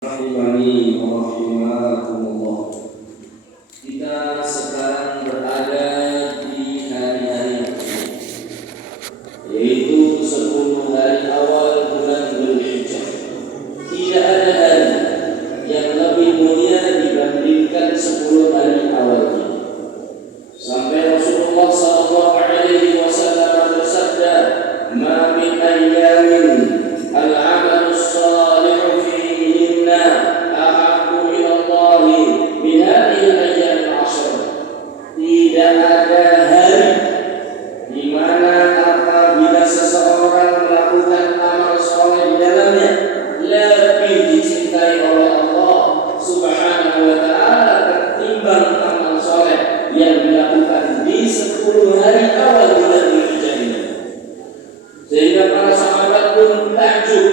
Rahimani wa rahimakumullah. Kita sekarang berada di hari-hari yaitu 10 hari awal bulan Dzulhijjah. Tidak ada hari yang lebih mulia dibandingkan 10 hari awalnya. Sampai Rasulullah sallallahu alaihi wasallam bersabda, "Ma min ayyamin al-'amalus salihu fihinna ahabbu ila Allah min hadhihi al-ayyam al-'ashr." Tidak ada hari di mana apabila seseorang melakukan amal saleh di dalamnya lebih dicintai oleh Allah Subhanahu wa taala ketimbang amal saleh yang dilakukan di 10 hari awal bulan Dzulhijjah ini. Sehingga para sahabat pun takjub,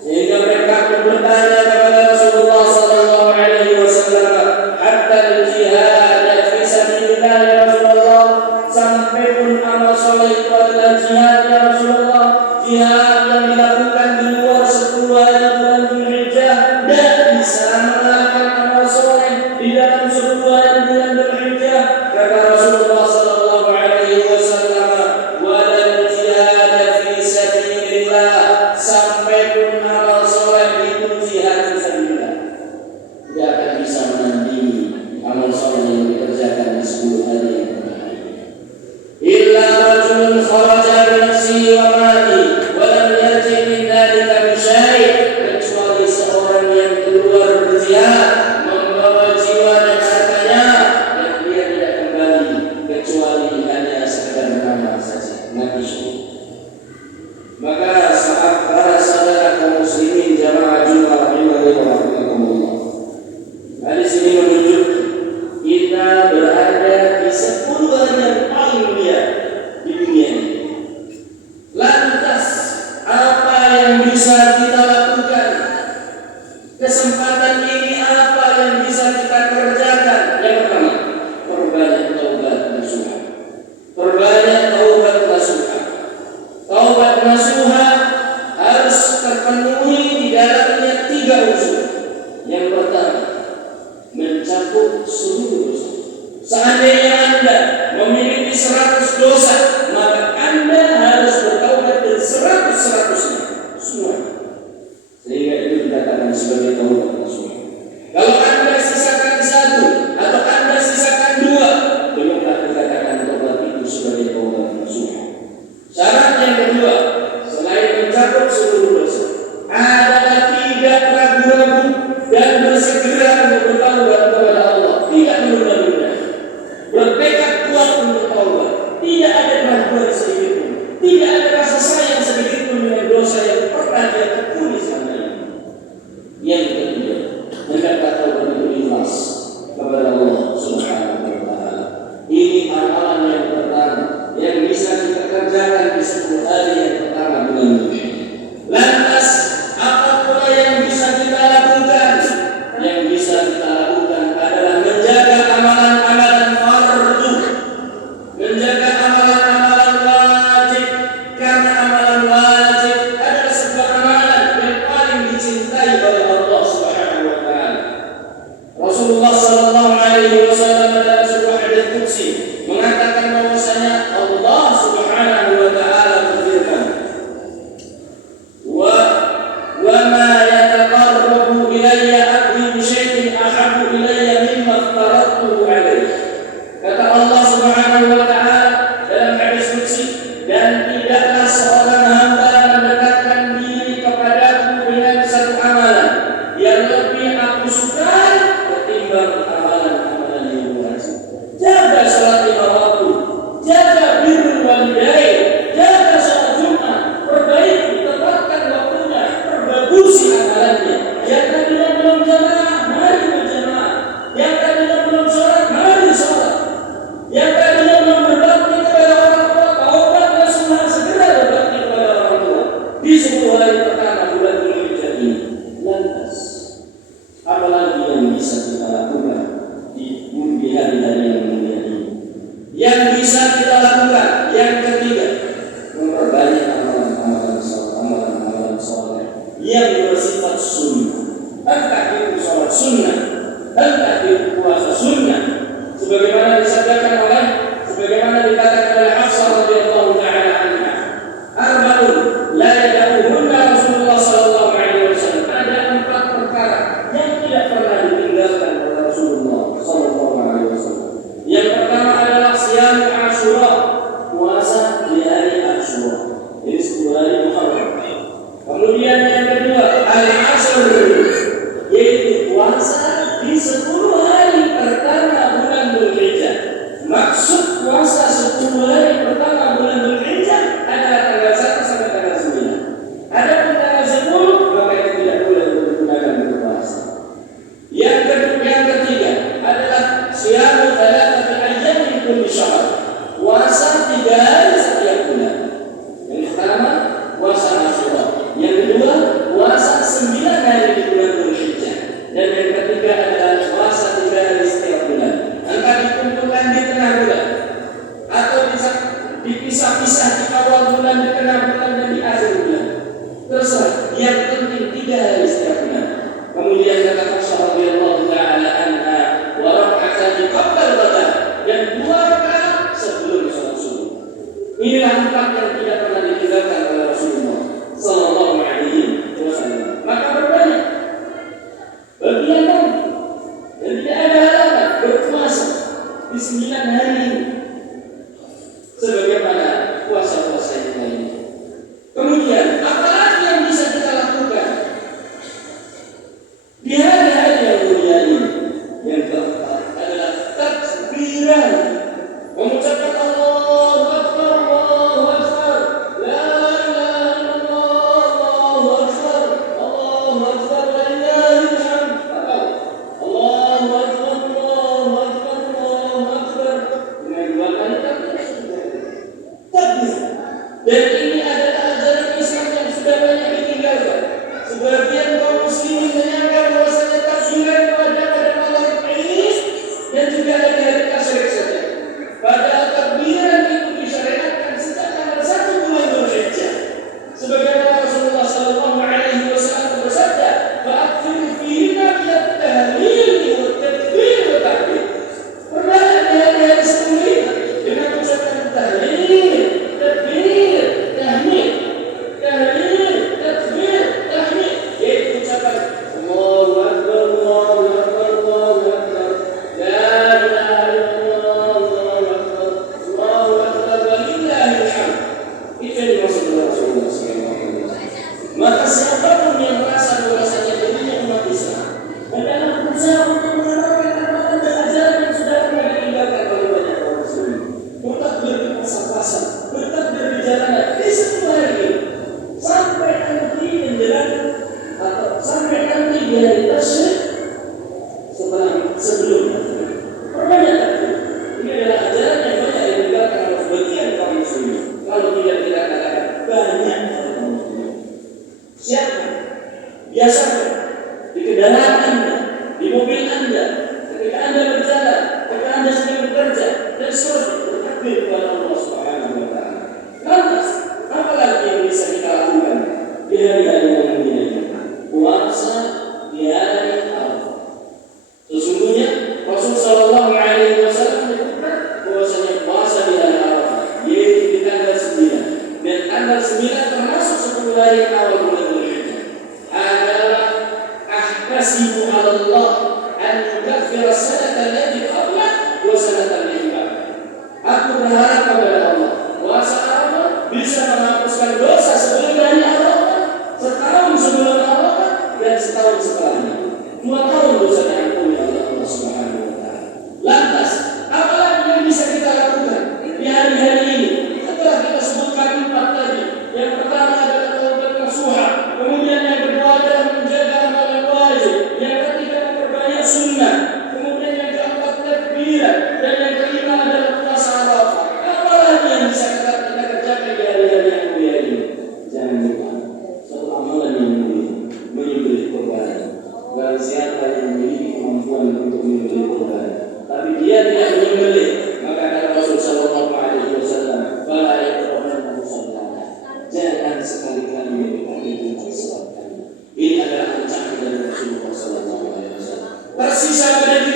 sehingga mereka pun bertanya kepada Rasulullah sallallahu alaihi wasallam, "Hatta al-jihad fi sabilillah ya Rasulullah?" Sampai pun amal saleh itu adalah jihad ya Rasulullah, jihad yang dilakukan di luar 10 hari bulan Dzulhijjah dan bisa melakukan amal saleh di dalam 10 hari bulan Dzulhijjah. Kata Rasulullah sallallahu alaihi wasallam, "Wal jihad fi sabilillah." Sampai pun amal saleh itu jihad fi sabilillah tidak akan bisa menandingi amal saleh yang dikerjakan di 10 hari yang pertama. Illa rajulun kharaja bi nafsihi wa malihi wa lam yarji min dhalika bi syai', kecuali seorang yang keluar berjihad membawa jiwa dan hartanya dan dia tidak kembali kecuali hanya sekedar nama saja, mati syahid. Maka saat para saudara kaum muslimin jamaah Jumat rahimani wa rahimakumullah, hadis ini menunjukkan kita berada di 10 hari yang paling mulia di dunia ini. Lantas apa yang bisa kita lakukan? Kesempatan ini apa yang bisa kita kerjakan? Yang pertama, perbanyak taubat nasuha. Perbanyak taubat nasuha. Taubat nasuha harus terpenuhi di dalamnya 3 unsur. Yang pertama, mencakup seluruh dosa. Seandainya Anda memiliki 100 dosa, maka Anda harus bertaubat dari 100-100-nya semua. Sehingga itu dikatakan sebagai taubat nasuha. Kalau Anda sisakan 1 atau Anda sisakan 2, belumlah dikatakan taubat itu sebagai taubat nasuha. Syarat yang kedua, selain mencakup seluruh dosa, adalah tidak ragu-ragu dan bersegera untuk bertaubat kepada Allah, tidak menunda-nunda, bertekad kuat untuk taubat, tidak ada keraguan sedikit pun, tidak ada rasa sayang sedikit pun dengan dosa yang pernah dia tekuni selama ini. Yang ketiga, hendaklah taubat itu ikhlas kepada Allah Subhanahu wa taala. Ini amalan yang pertama yang bisa kita kerjakan di 10 hari yang pertama bulan Dzulhijjah. Lantas apa pula yang bisa kita lakukan? Yang bisa kita lakukan adalah menjaga amalan-amalan fardu, menjaga amalan-amalan wajib, karena amalan wajib adalah sebuah amalan yang paling dicintai oleh Allah Subhanahu wa taala. Rasulullah sallallahu alaihi wasallam dalam sebuah hadits qudsi mengatakan bahwasanya Allah Subhanahu wa taala berfirman, wa ma yataqarrabu ilayya 'abdi bi syai'in ahabbu ilayya mimma aftaratuhu 'alaihi. Kata Allah Subhanahu wa taala dalam hadis qudsi, dan tidaklah seorang hamba mendekatkan diri kepadaku dengan satu amalan yang lebih aku sukai ketimbang amalan-amalan yang wajib. Jaga salat 5 waktu, jaga birrul walidain, jaga salat Jumat, perbaiki, tetapkan waktunya, perbagusi amalannya. Yang tadinya belum jamaah, mari berjamaah. Yang tadinya belum sholat, mari sholat. Yang tadinya belum berbakti kepada orang tua, taubat nasuha, segera berbakti kepada orang tua di 10 hari pertama bulan Dzulhijjah ini. Lantas, apalagi yang bisa kita lakukan sunnah, entah itu puasa sunnah, sebagaimana disabdakan oleh, sebagaimana dikatakan oleh Hafsah radhiyallahu taala anha, arba'un la yad'uhunna Rasulullah sallallahu alaihi wasallam. Ada 4 perkara yang tidak pernah ditinggalkan oleh Rasulullah sallallahu alaihi wasallam. Yang pertama adalah siyam Asyura, puasa di hari Asyura. Ini 10 hari Muharram. Kemudian yang kedua al-ashr, yaitu puasa di 10 hari pertama bulan Dzulhijjah. Maksud puasa 10 hari pertama bulan Dzulhijjah adalah tanggal 1 sampai tanggal 9. Adapun tanggal 10 maka itu tidak boleh digunakan untuk puasa. Yang ketiga adalah siyamu thalathati ayyam min kulli syahr, puasa 3 hari setiap bulan. Yang pertama puasa Asyura, yang kedua puasa 9 hari di bulan Dzulhijjah, dan yang ketiga adalah puasa 3 hari setiap bulan. Entah dikumpulkan di tengah bulan atau dipisah-pisah di awal bulan, di tengah bulan, dan di akhir bulan, terserah. Yang penting 3 hari setiap bulan. Kemudian kata Hafsah radhiyallahu taala anha, wa rak'atan qabla al-ghada, dan 2 rakaat sebelum salat subuh. Inilah 4 yang tidak pernah ditinggalkan oleh Rasulullah sallallahu alaihi wasallam. Maka berbanyak berdiam dan tidak ada halangan berpuasa di 9 hari ini sebagaimana puasa-puasa yang lain. Kemudian apalagi yang bisa kita lakukan di hari-hari yang mulia ini? Yang keempat adalah takbiran, mengucapkan Allahu Akbar, Allahu Akbar, la ilaha illallah, Allahu Akbar, Allahu Akbar, la ilaha illallah, atau Allahu Akbar, Allahu Akbar, Allahu Akbar, dengan 2 kali takbir. Dan ini adalah ajaran Islam yang sudah banyak ditinggalkan. Sebagian kaum muslimin menyangka bahwasanya takbiran itu ada pada malam Id dan juga hari-hari tasyrik saja. Padahal takbiran itu disyariatkan sejak tanggal 1 bulan Dzulhijjah. Sebagaimana Rasulullah sallallahu alaihi wasallam bersabda, "Fa'aktsiru fihinna min at-tahlil wa at-takbir wa at-tahmid." Perbanyak di hari-hari 10 ini dengan ucapan tahlil, takbir, tahmid, tahlil, takbir, tahmid, yaitu ucapan Allahu Akbar, Allahu Akbar, Allahu Akbar, la ilaha illallah, Allahu Akbar, Allahu Akbar, walillahil hamd. Itu yang dimaksud oleh Rasulullah SAW. Maka siapapun yang merasa bahwasanya dirinya umat Islam dan dalam berusaha untuk mengamalkan amalan dan ajaran yang sudah pernah ditinggalkan oleh banyak kaum muslimin, bertakbir di pasar-pasar, bertakbir di jalanan di 10 hari ini, sampai nanti menjelang atau sampai nanti di hari tasyrik sebelumnya. Perbanyak takbir. Ini adalah ajaran yang banyak yang ditinggalkan oleh sebagian kaum muslimin. Kalau tidak kita katakan banyak kaum muslimin. Siapkan, biasakan di kendaraan Anda, di mobil Anda, ketika Anda berjalan, ketika Anda sedang bekerja, dan seterusnya, bertakbir kepada Allah Subhanahu wa taala. Lantas, apa lagi yang bisa kita lakukan di hari-hari yang mulia ini? Puasa di hari Arafah. Sesungguhnya Rasul sallallahu alaihi wasallam menyebutkan bahwasanya puasa di hari Arafah, yaitu di tanggal 9, dan tanggal 9 termasuk 10 hari awal bulan Dzulhijjah, adalah ahtasibu 'ala Allah an yukaffira as-sanata allati qabla wa sanata al-ba'd. Aku berharap kepada Allah puasa Arafah bisa menghapuskan dosa sebelum hari Arafah, setahun sebelum Arafah, dan setahun setelahnya. 2 tahun dosa diampuni oleh Allah Subhanahu wa taala. Lantas, apa lagi yang bisa kita lakukan di hari-hari ini? Setelah kita sebutkan 4 tadi. Yang pertama adalah taubat nasuha, kemudian yang kedua adalah menjaga amal yang wajib, yang ketiga memperbanyak sunnah, kemudian yang keempat takbiran, dan yang kelima adalah puasa Arafah. Apa lagi yang bisa kita kerjakan di hari-hari yang mulia ini? Jangan lupa satu amalan yang mulia, menyembelih kurban. Barang siapa yang memiliki kemampuan untuk menyembelih kurban, tapi dia tidak menyembelih, maka kata Rasul sallallahu alaihi wasallam, "Fala yaqrabanna musallana." Jangan sekali-kali mendekati tempat salat kami. Ini adalah ancaman dari Rasulullah sallallahu alaihi wasallam. sisa pada diri